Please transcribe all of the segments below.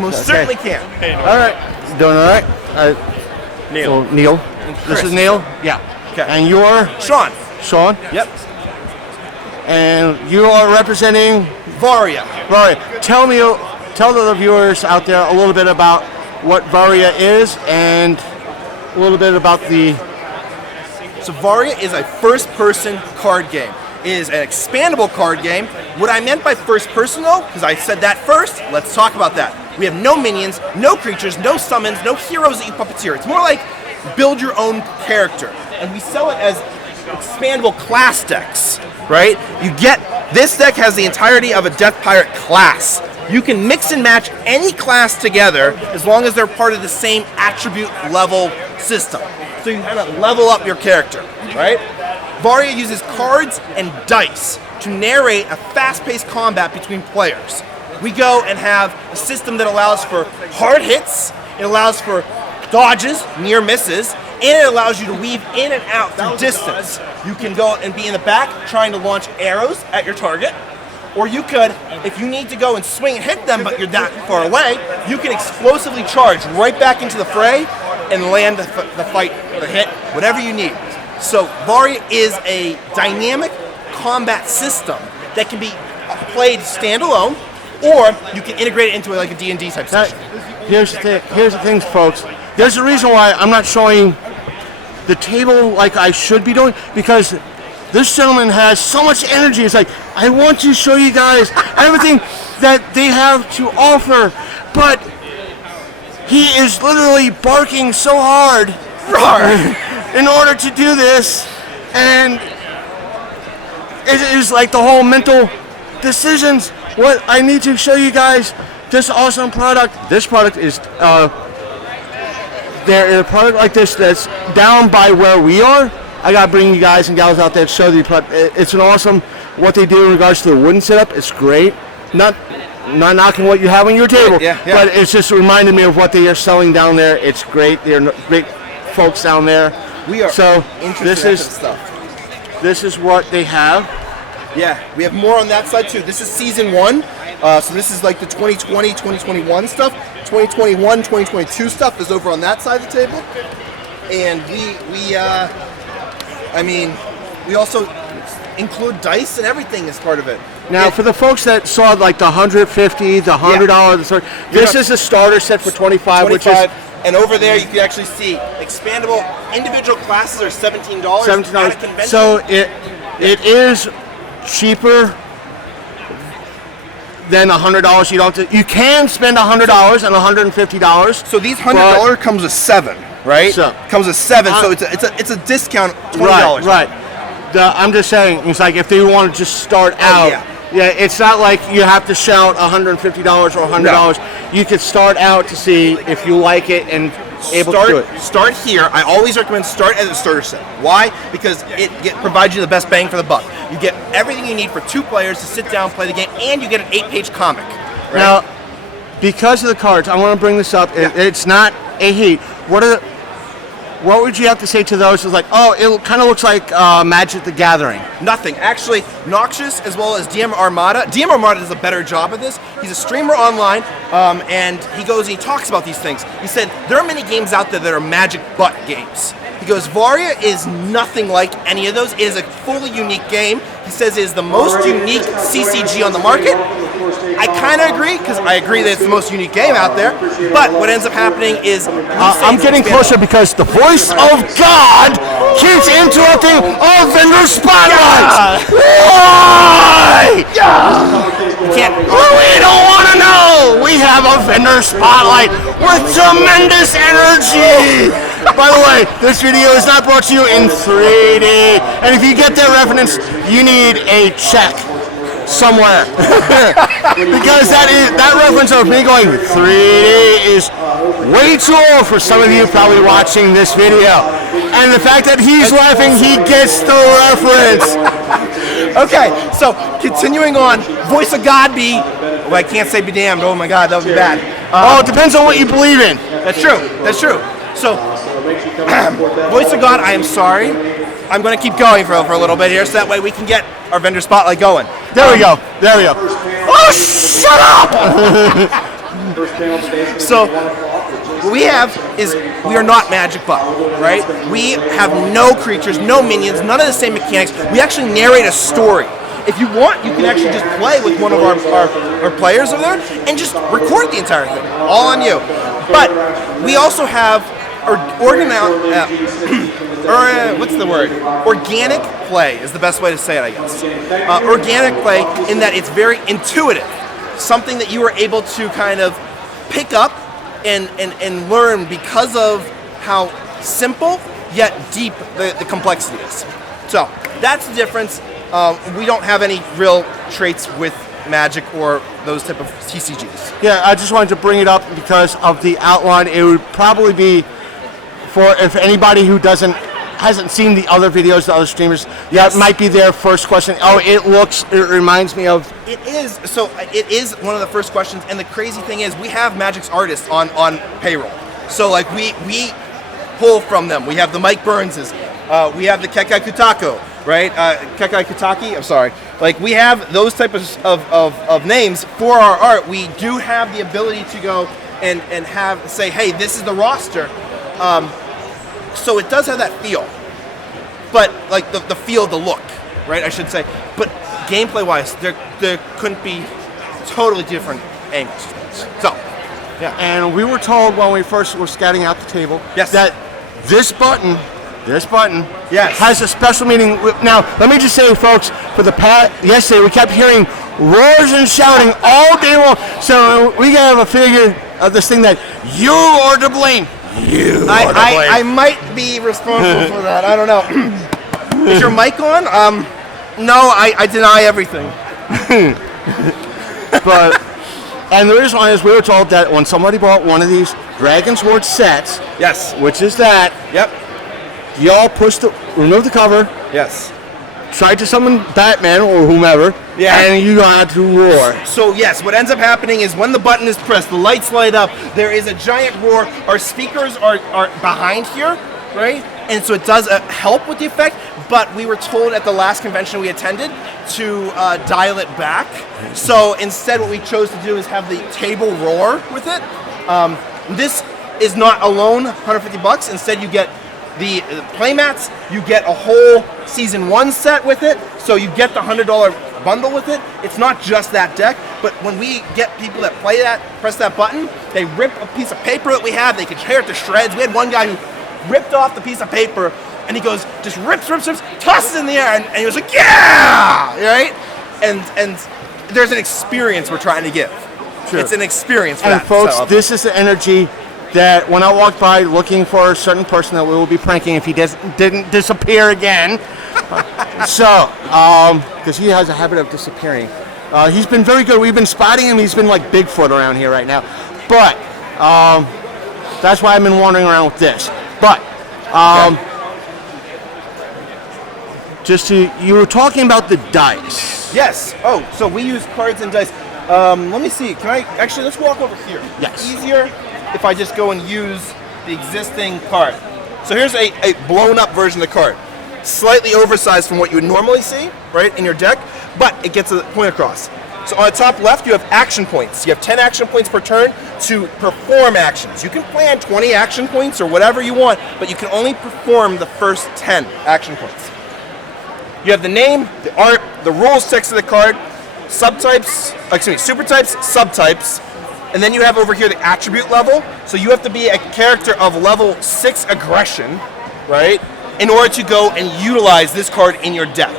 most certainly can. All right. Doing all right? Neil. So, Neil. This is Neil? Yeah. Okay. And you're? Sean. Sean? Yep. And you are representing? Varia. Varia. Tell the viewers out there a little bit about what Varia is and a little bit about the... So Varia is a first-person card game. It is an expandable card game. What I meant by first-person, though, because I said that first, let's talk about that. We have no minions, no creatures, no summons, no heroes that you puppeteer. It's more like build your own character. And we sell it as expandable class decks, right? This deck has the entirety of a Death Pirate class. You can mix and match any class together as long as they're part of the same attribute level system. So you kind of level up your character, right? Varia uses cards and dice to narrate a fast-paced combat between players. We go and have a system that allows for hard hits, it allows for dodges, near misses, and it allows you to weave in and out through distance. You can go and be in the back trying to launch arrows at your target, or you could, if you need to go and swing and hit them but you're that far away, you can explosively charge right back into the fray and land the fight, the hit, whatever you need. So Varia is a dynamic combat system that can be played standalone, or you can integrate it into like a D&D type session. Here's the thing, folks. There's a reason why I'm not showing the table like I should be doing, because this gentleman has so much energy. It's like, I want to show you guys everything that they have to offer, but he is literally barking so hard in order to do this, and it is like the whole mental decisions. What I need to show you guys, this awesome product. This product is there is a product like this that's down by where we are. I gotta bring you guys and gals out there to show you the product. It's an awesome what they do in regards to the wooden setup. It's great. Not knocking what you have on your table, but it's just reminding me of what they are selling down there. It's great. They're great folks down there. We are so interested in stuff. This is what they have. Yeah, we have more on that side too. This is season 1. So this is like the 2020, 2021 stuff. 2021, 2022 stuff is over on that side of the table. And we also include dice and everything as part of it. Now, for the folks that saw like the $150, the $100, this is a starter set for $25, which is. And over there, you can actually see expandable individual classes are $17. $17. So it is cheaper than $100. You can spend $100 and $150. So these $100 comes with 7, right? So comes with 7. So it's a discount $20. Right. I'm just saying, it's like if they want to just start out. Yeah, it's not like you have to shout $150 or $100. No. You could start out to see if you like it and able to do it. Start here. I always recommend start as a starter set. Why? Because it provides you the best bang for the buck. You get everything you need for 2 players to sit down, play the game, and you get an 8-page comic. Right? Now, because of the cards, I want to bring this up. It's not a heat. What would you have to say to those who's like, oh, it kind of looks like Magic the Gathering? Nothing. Actually, Noxious as well as DM Armada. DM Armada does a better job of this. He's a streamer online, and he goes and he talks about these things. He said, there are many games out there that are Magic butt games. He goes, Varia is nothing like any of those. It is a fully unique game. He says it is the most unique CCG on the market. I kind of agree, because I agree that it's the most unique game out there, but what ends up happening is... I'm getting closer because the voice of God keeps interrupting our vendor spotlight! Why? You can't... We don't want to know! We have a vendor spotlight with tremendous energy! By the way, this video is not brought to you in 3D, and if you get that reference, you need a check somewhere. Because that reference of me going 3D is way too old for some of you probably watching this video. And the fact that he's laughing, he gets the reference. Okay, so continuing on, voice of God be... Well, I can't say be damned. Oh my God, that would be bad. It depends on what you believe in. That's true. So, voice of God, I am sorry. I'm going to keep going for a little bit here, so that way we can get our vendor spotlight going. There we go. Oh, shut up! So what we have is we are not Magic Button, right? We have no creatures, no minions, none of the same mechanics. We actually narrate a story. If you want, you can actually just play with one of our players over there and just record the entire thing, all on you. But we also have what's the word? Organic play is the best way to say it, I guess. Organic play in that it's very intuitive, something that you are able to kind of pick up and learn because of how simple yet deep the complexity is. So that's the difference. We don't have any real traits with Magic or those type of TCGs. Yeah, I just wanted to bring it up because of the outline. It would probably be for if anybody who hasn't seen the other videos, the other streamers. Yeah, it might be their first question. Oh, it reminds me of. It is. So it is one of the first questions. And the crazy thing is, we have Magic's artists on payroll. So like we pull from them. We have the Mike Burnses. We have the Kekai Kutako. Right, Kekai Kutaki. I'm sorry. Like we have those type of names for our art. We do have the ability to go and say, hey, this is the roster. So it does have that feel, but like the feel, the look, right? I should say. But gameplay wise, there couldn't be totally different angles. So yeah. And we were told when we first were scouting out the table that this button has a special meaning. Now, let me just say, folks, for the yesterday, we kept hearing roars and shouting all day long. So we have a figure of this thing that you are to blame. I might be responsible for that. I don't know. Is your mic on? No, I deny everything. And the reason why is we were told that when somebody bought one of these Dragon's Word sets, which is that, y'all remove the cover. Yes. Tried to summon Batman or whomever. Yeah. And you had to roar. So yes, what ends up happening is when the button is pressed, the lights light up. There is a giant roar. Our speakers are behind here, right? And so it does help with the effect. But we were told at the last convention we attended to dial it back. So instead, what we chose to do is have the table roar with it. This is not alone $150. Instead, you get the playmats, you get a whole season 1 set with it, so you get the $100 bundle with it. It's not just that deck, but when we get people that play that, press that button, they rip a piece of paper that we have, they can tear it to shreds. We had one guy who ripped off the piece of paper, and he goes, just rips, tosses it in the air, and he was like, yeah, right? And there's an experience we're trying to give. Sure. It's an experience for and that. Folks, this is the energy that when I walked by looking for a certain person that we will be pranking if he didn't disappear again. Because he has a habit of disappearing. He's been very good. We've been spotting him. He's been like Bigfoot around here right now. But that's why I've been wandering around with this. But you were talking about the dice. Yes. Oh, so we use cards and dice. Let me see. Let's walk over here. Yes. Easier if I just go and use the existing card. So here's a blown up version of the card. Slightly oversized from what you would normally see, right, in your deck, but it gets a point across. So on the top left, you have action points. You have 10 action points per turn to perform actions. You can plan 20 action points or whatever you want, but you can only perform the first 10 action points. You have the name, the art, the rules text of the card, super types, subtypes, and then you have over here the attribute level. So you have to be a character of level 6 aggression, right, in order to go and utilize this card in your deck.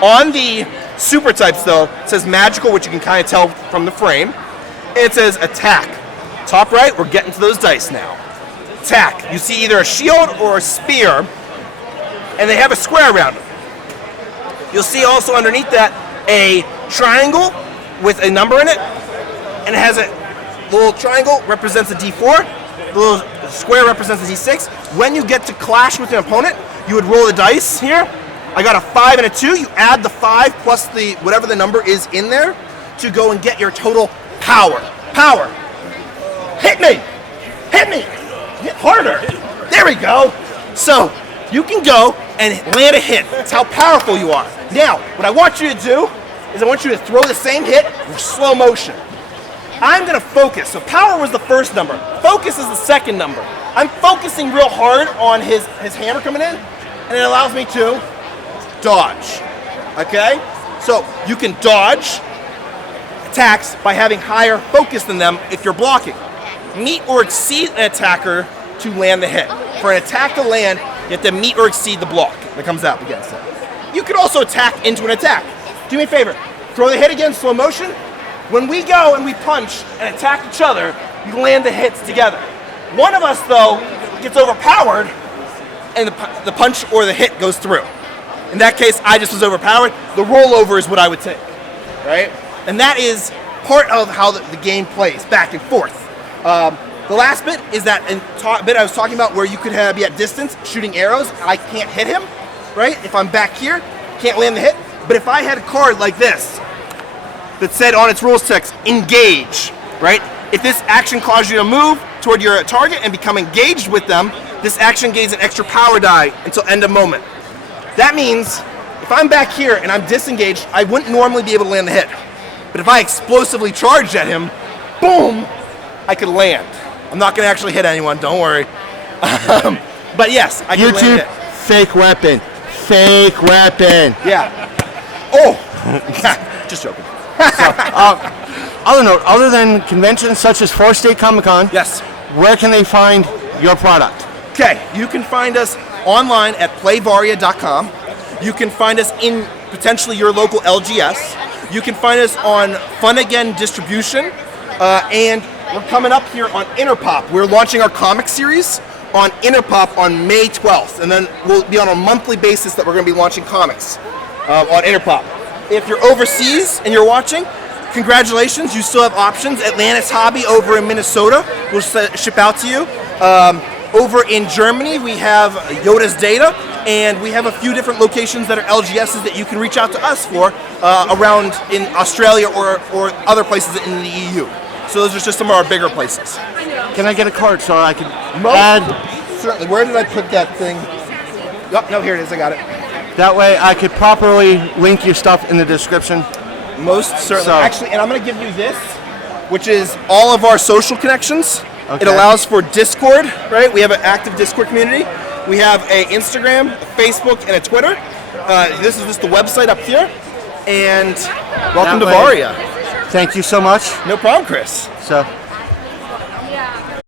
On the super types, though, it says magical, which you can kind of tell from the frame. It says attack. Top right, we're getting to those dice now. Attack. You see either a shield or a spear, and they have a square around them. You'll see also underneath that a triangle with a number in it, and it has a little triangle represents a D4, the little square represents a D6. When you get to clash with an opponent, you would roll the dice here. I got a 5 and a 2. You add the 5 plus the whatever the number is in there to go and get your total power. Power. Hit me. Hit me. Hit harder. There we go. So you can go and land a hit. That's how powerful you are. Now, what I want you to do is I want you to throw the same hit in slow motion. I'm going to focus. So power was the first number. Focus is the second number. I'm focusing real hard on his hammer coming in, and it allows me to dodge. Okay? So you can dodge attacks by having higher focus than them if you're blocking. Meet or exceed an attacker to land the hit. For an attack to land, you have to meet or exceed the block that comes out against it. You could also attack into an attack. Do me a favor. Throw the hit again, slow motion. When we go and we punch and attack each other, we land the hits together. One of us, though, gets overpowered, and the punch or the hit goes through. In that case, I just was overpowered. The rollover is what I would take, right? And that is part of how the game plays, back and forth. The last bit is that bit I was talking about where you could be at distance shooting arrows. I can't hit him, right? If I'm back here, can't land the hit. But if I had a card like this that said on its rules text, engage, right? If this action caused you to move toward your target and become engaged with them, this action gains an extra power die until end of moment. That means if I'm back here and I'm disengaged, I wouldn't normally be able to land the hit. But if I explosively charged at him, boom, I could land. I'm not going to actually hit anyone, don't worry. But yes, I can land it. Fake weapon. Fake weapon. Yeah. Oh! Just joking. Other note, other than conventions such as 4th State Comic-Con, Yes. where can they find your product? Okay, you can find us online at playvaria.com. You can find us in potentially your local LGS. You can find us on Fun Again Distribution. And we're coming up here on Interpop. We're launching our comic series on Interpop on May 12th. And then we'll be on a monthly basis that we're going to be launching comics on Interpop. If you're overseas and you're watching, congratulations, you still have options. Atlantis Hobby over in Minnesota will ship out to you. Over in Germany, we have Yoda's Data, and we have a few different locations that are LGSs that you can reach out to us for around in Australia or other places in the EU. So those are just some of our bigger places. Can I get a card so I can add? Certainly. Where did I put that thing? Oh, no, here it is. I got it. That way I could properly link your stuff in the description. Most certainly. So- Actually, and I'm going to give you this, which is all of our social connections. Okay. It allows for Discord, right? We have an active Discord community. We have a Instagram, a Facebook, and a Twitter. This is just the website up here. And welcome to That way- Varia. Thank you so much. No problem, Chris. So